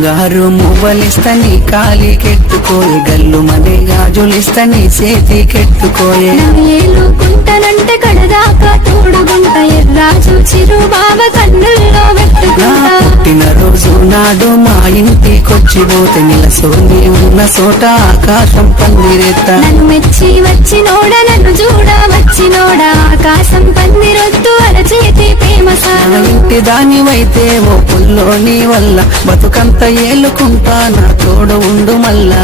బంగారు మువ్వలిస్తని కాలి కెట్టుకోయి గల్లు మనే గాజులిస్తని చేతి కెట్టుకోయే. ఏలుకుంటానంటే కడదాకా తోడుగుంట ఎర్రాజు చిరు బావ కన్నుల్లో నా పెట్టుకుంటా. పుట్టిన రోజు నాడు మా ఇంటికొచ్చి పోతే నిలసోని ఉన్న చోట ఆకాశం పందిరేత నన్ను మెచ్చి వచ్చినోడ నన్ను చూడ వచ్చినోడ ఆకాశం అరచేతి ఇంటి దానివైతే ఓ పుల్లోని వల్ల బతుకంత ఏలుకుంటా నా తోడు ఉండు మళ్ళా.